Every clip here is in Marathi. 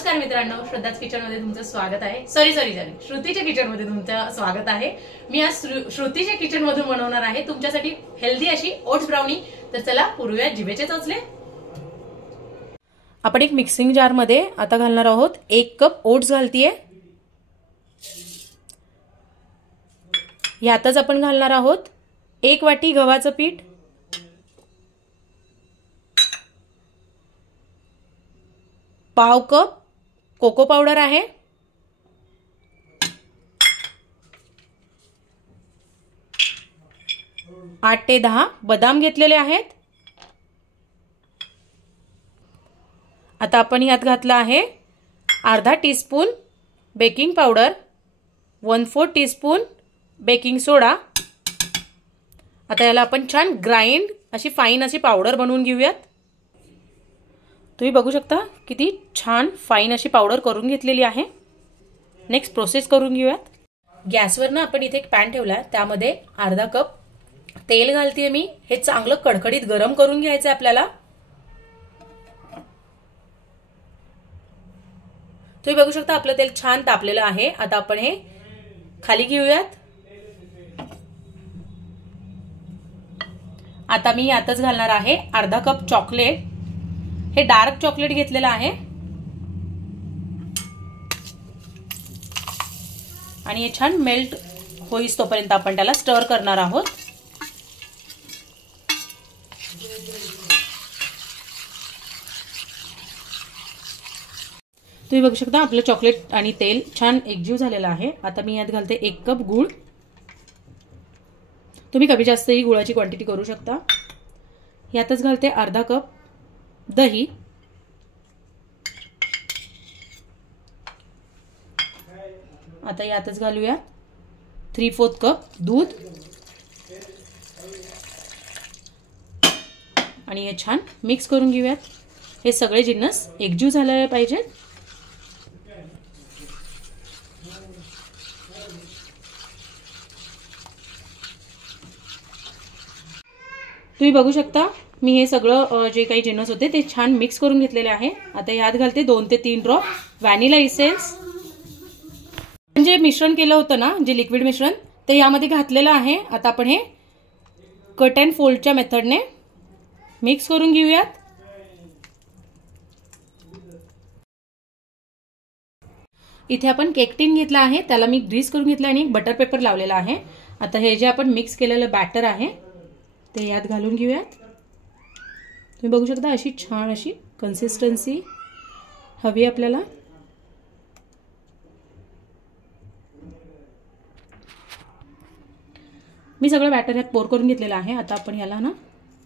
नमस्कार मित्रांनो, श्रद्धाच किचन मध्ये तुमचं स्वागत आहे. सॉरी श्रुतीच्या किचन मध्ये तुमचं स्वागत आहे. मी आज श्रुतीच्या किचन मधून बनवणार आहे तुमच्यासाठी हेल्दी अशी ओट्स ब्राउनी. तर चला पुरूया जिभेचे चोचले. आपण एक मिक्सिंग जार मध्ये आता घालणार आहोत 1 कप ओट्स घालतीये. यातच आपण घालणार आहोत 1 वाटी गव्हाचं पीठ, 1/2 कप कोको पावडर आहे, 8 ते 10 बदाम घेतलेले आहेत. आता आपण यात घातला आहे अर्धा teaspoon baking powder, 1/4 teaspoon baking soda. आता याला आपण छान ग्राइंड अशी फाईन अशी पावडर बनवून घेऊयात. तुम्ही बघू शकता किती छान फाईन अशी पावडर करून घेतलेली आहे. नेक्स्ट प्रोसेस करून घेऊयात. गॅसवर ना आपण इथे एक पॅन ठेवलाय, त्यामध्ये अर्धा कप तेल घालतेय मी. हे चांगलं कडकडीत गरम करून घ्यायचंय आपल्याला. तुम्ही बघू शकता आपलं तेल छान तापलेलं आहे. आता आपण हे खाली घेऊयात. आता मी यातच घालणार आहे अर्धा कप चॉकलेट. हे डार्क चॉकलेट घेतलेलं आहे आणि हे छान मेल्ट होईस तोपर्यंत आपण त्याला स्टर करणार आहोत. तुम्ही बघू शकता आपलं चॉकलेट आणि तेल छान एकजीव झालेलं आहे. आता मी यात घालते 1 कप गूळ. तुम्ही कमी जास्त ही गुळाची क्वांटिटी करू शकता. यातच घालते अर्धा कप दही, आता यातच घालूया 3/4 कप दूध आणि हे छान मिक्स करून घेऊयात. हे सगळे जिन्नस एकजीव झाले पाहिजेत. तुम्ही बघू शकता मी हे सगळं जे काही जिन्नस होते ते छान मिक्स करून घेतलेले आहे. आता यात घालते 2 ते 3 ड्रॉप व्हॅनिला इसेन्स. जे मिश्रण केलं होतं ना, जे लिक्विड मिश्रण, ते यामध्ये घातलेलं आहे. आता आपण हे कट अँड फोल्डच्या मेथडने मिक्स करून घेऊयात. इथे आपण केक टिन घेतला आहे, त्याला मी ग्रीस करून घेतला आणि एक बटर पेपर लावलेला आहे. आता हे जे आपण मिक्स केलेलं बॅटर आहे ते यात घालून घेऊयात. तुम्ही बघू शकता अशी छान अशी कन्सिस्टन्सी हवी आपल्याला. मी सगळं बॅटर यात पोर करून घेतलेलं आहे. आता आपण याला ना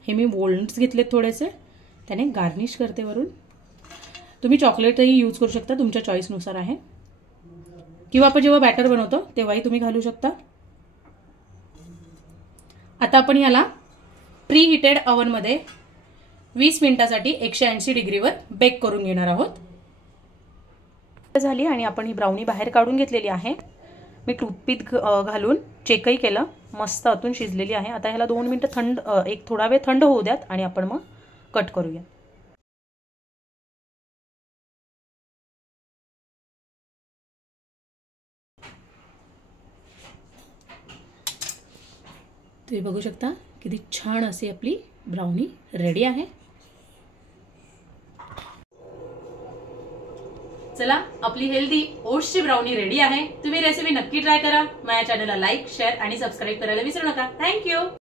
हे मी वॉलनट्स घेतलेत थोडेसे, त्याने गार्निश करते वरून. तुम्ही चॉकलेटही यूज करू शकता, तुमच्या चॉईसनुसार आहे, किंवा आपण जेव्हा बॅटर बनवतो तेव्हाही तुम्ही घालू शकता. आता आपण याला प्री हिटेड ओव्हन मध्ये 20 मिनिटांसाठी 180 डिग्रीवर बेक करून घेणार आहोत. झाली आणि आपण ही ब्राउनी बाहेर काढून घेतलेली आहे. मी टूथपिक घालून चेकही केलं, मस्त आतून शिजलेली आहे. आता ह्याला 2 मिनिटं एक थोडा वेळ थंड होऊ द्यात आणि आपण मग कट करूया. तुम्ही बघू शकता किती छान अशी आपली ब्राउनी रेडी आहे. चला, आपली हेल्दी ओट्सची ब्राउनी रेडी आहे. तुम्ही रेसिपी नक्की ट्राय करा. माझ्या चॅनलला लाईक, शेअर आणि सबस्क्राईब करायला विसरू नका. थँक्यू.